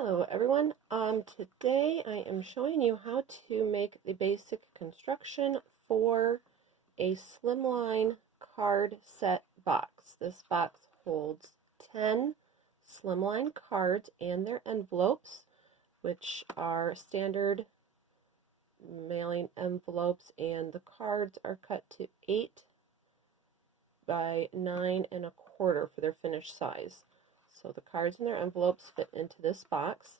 Hello everyone. Today I am showing you how to make the basic construction for a slimline card set box. This box holds 10 slimline cards and their envelopes, which are standard mailing envelopes, and the cards are cut to 8 by 9 1/4 for their finished size. So the cards and their envelopes fit into this box.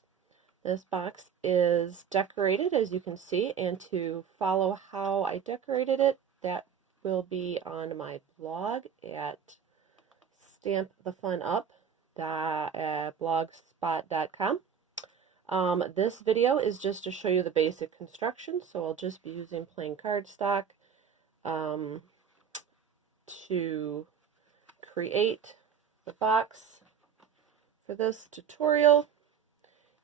This box is decorated, as you can see, and to follow how I decorated it, that will be on my blog at stampthefunup.blogspot.com. This video is just to show you the basic construction, so I'll just be using plain cardstock to create the box for this tutorial.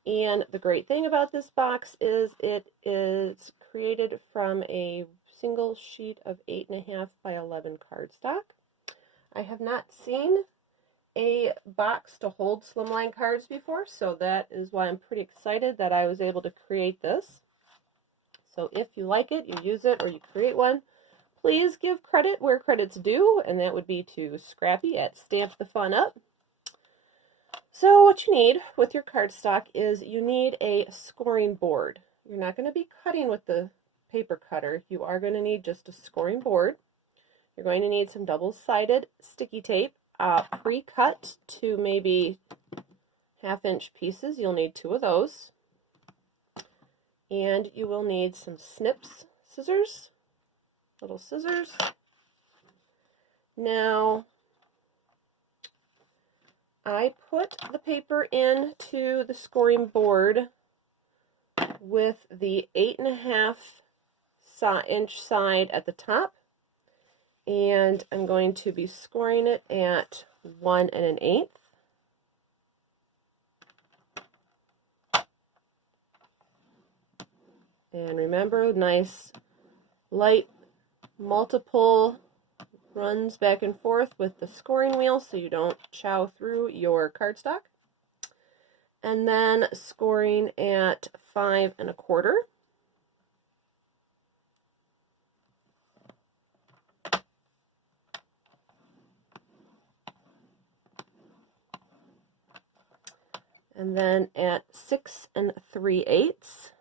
And the great thing about this box is it is created from a single sheet of 8.5 by 11 cardstock. I have not seen a box to hold slimline cards before, so that is why I'm pretty excited that I was able to create this. So if you like it, you use it, or you create one, please give credit where credit's due, and that would be to Scrappy at Stamp the Fun Up. So what you need with your cardstock is you need a scoring board. You're not going to be cutting with the paper cutter. You are going to need just a scoring board. You're going to need some double-sided sticky tape, pre-cut to maybe 1/2-inch pieces. You'll need 2 of those. And you will need some snips scissors, little scissors. Now, I put the paper into the scoring board with the 8.5-inch side at the top, and I'm going to be scoring it at 1 1/8. And remember, nice light multiple runs back and forth with the scoring wheel so you don't chow through your cardstock. And then scoring at 5 1/4. And then at 6 3/8.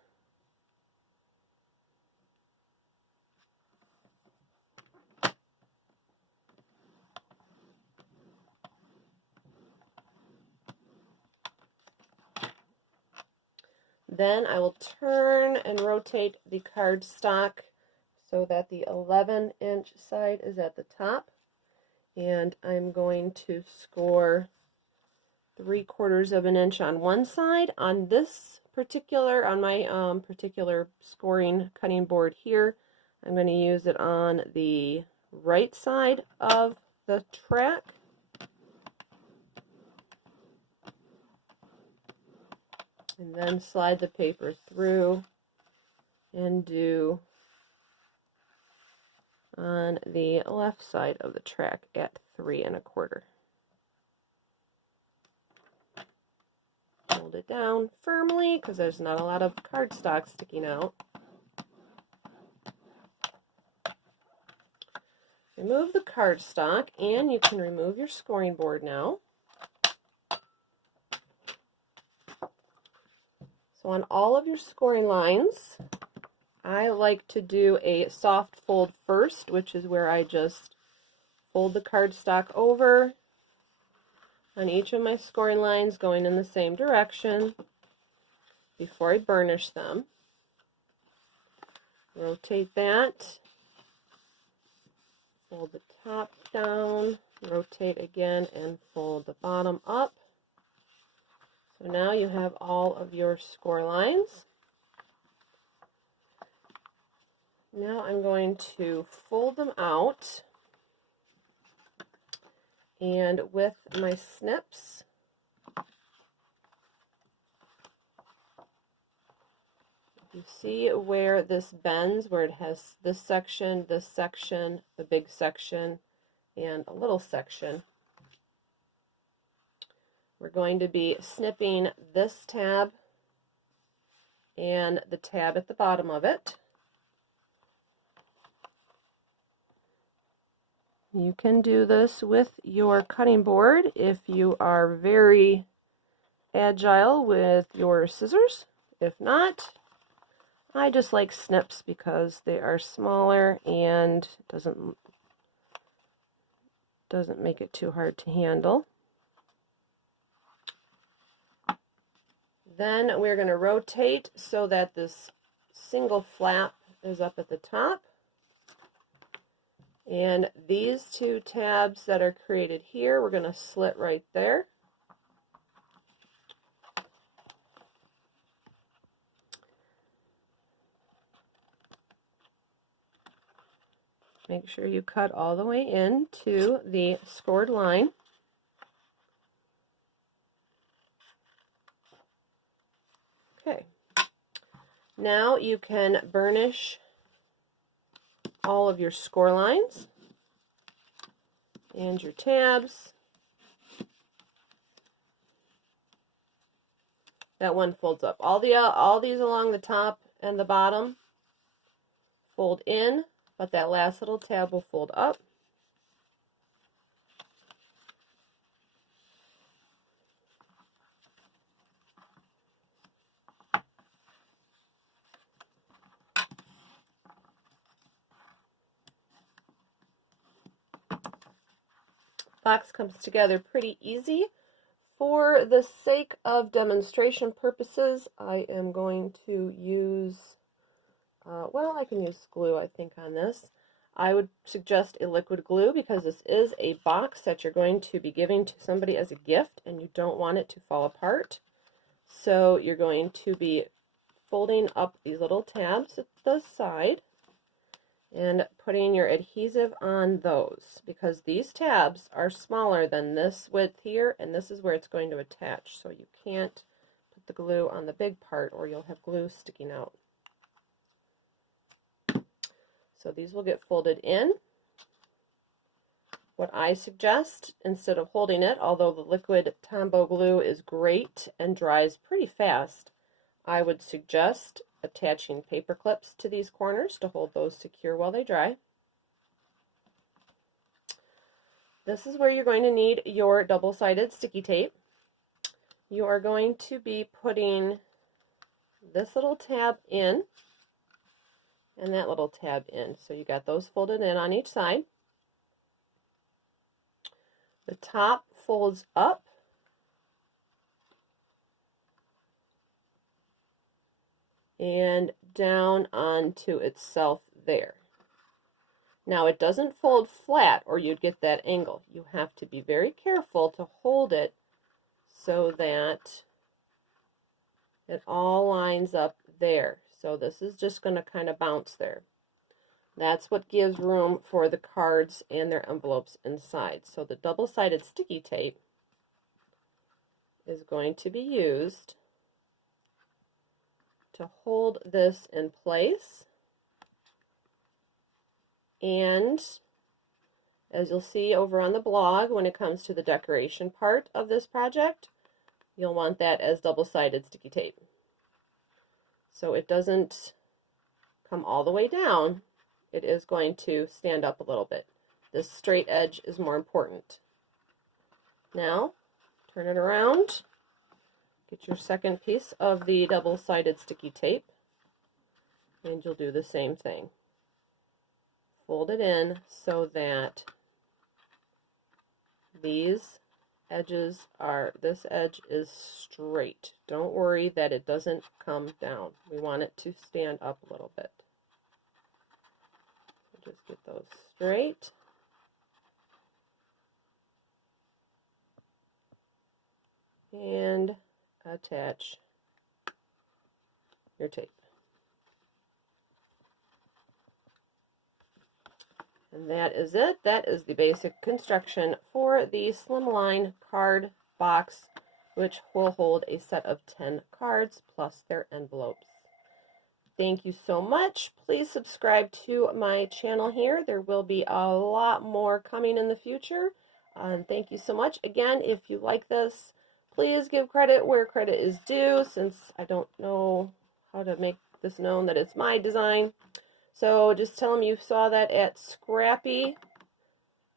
Then I will turn and rotate the cardstock so that the 11-inch side is at the top, and I'm going to score 3/4 of an inch on one side. On this particular, on my particular scoring cutting board here, I'm going to use it on the right side of the track. And then slide the paper through and do on the left side of the track at 3 1/4. Hold it down firmly because there's not a lot of cardstock sticking out. Remove the cardstock, and you can remove your scoring board now. So on all of your scoring lines, I like to do a soft fold first, which is where I just fold the cardstock over on each of my scoring lines going in the same direction before I burnish them. Rotate that, fold the top down, rotate again, and fold the bottom up. So now you have all of your score lines. Now I'm going to fold them out, and with my snips, you see where this bends, where it has this section, the big section, and a little section. We're going to be snipping this tab and the tab at the bottom of it. You can do this with your cutting board if you are very agile with your scissors. If not, I just like snips because they are smaller and doesn't make it too hard to handle. Then we're going to rotate so that this single flap is up at the top. And these two tabs that are created here, we're going to slit right there. Make sure you cut all the way into the scored line. Okay. Now you can burnish all of your score lines and your tabs. That one folds up. All these along the top and the bottom fold in, but that last little tab will fold up. Box comes together pretty easy. For the sake of demonstration purposes, I am going to use, well, I can use glue, I think, on this. I would suggest a liquid glue because this is a box that you're going to be giving to somebody as a gift and you don't want it to fall apart. So you're going to be folding up these little tabs at the side and putting your adhesive on those, because these tabs are smaller than this width here, and this is where it's going to attach, so you can't put the glue on the big part or you'll have glue sticking out. So these will get folded in. What I suggest, instead of holding it, although the liquid Tombow glue is great and dries pretty fast, I would suggest attaching paper clips to these corners to hold those secure while they dry. This is where you're going to need your double-sided sticky tape. You are going to be putting this little tab in and that little tab in. So you got those folded in on each side. The top folds up and down onto itself there. Now it doesn't fold flat or you'd get that angle. You have to be very careful to hold it so that it all lines up there. So this is just going to kind of bounce there. That's what gives room for the cards and their envelopes inside. So the double-sided sticky tape is going to be used to hold this in place. And as you'll see over on the blog, when it comes to the decoration part of this project, you'll want that as double-sided sticky tape. So it doesn't come all the way down. It is going to stand up a little bit. This straight edge is more important. Now, turn it around. Get your second piece of the double-sided sticky tape, and you'll do the same thing. Fold it in so that these edges are, this edge is straight. Don't worry that it doesn't come down. We want it to stand up a little bit. So just get those straight. And attach your tape. And that is it. That is the basic construction for the Slimline card box, which will hold a set of 10 cards plus their envelopes. Thank you so much. Please subscribe to my channel here. There will be a lot more coming in the future. Thank you so much. Again, if you like this, Please give credit where credit is due, since I don't know how to make this known that it's my design. So just tell them you saw that at Scrappy,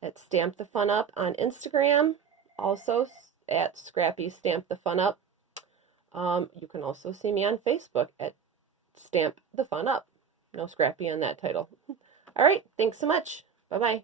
at Stamp the Fun Up on Instagram, also at Scrappy Stamp the Fun Up. You can also see me on Facebook at Stamp the Fun Up. No Scrappy on that title. All right, thanks so much. Bye-bye.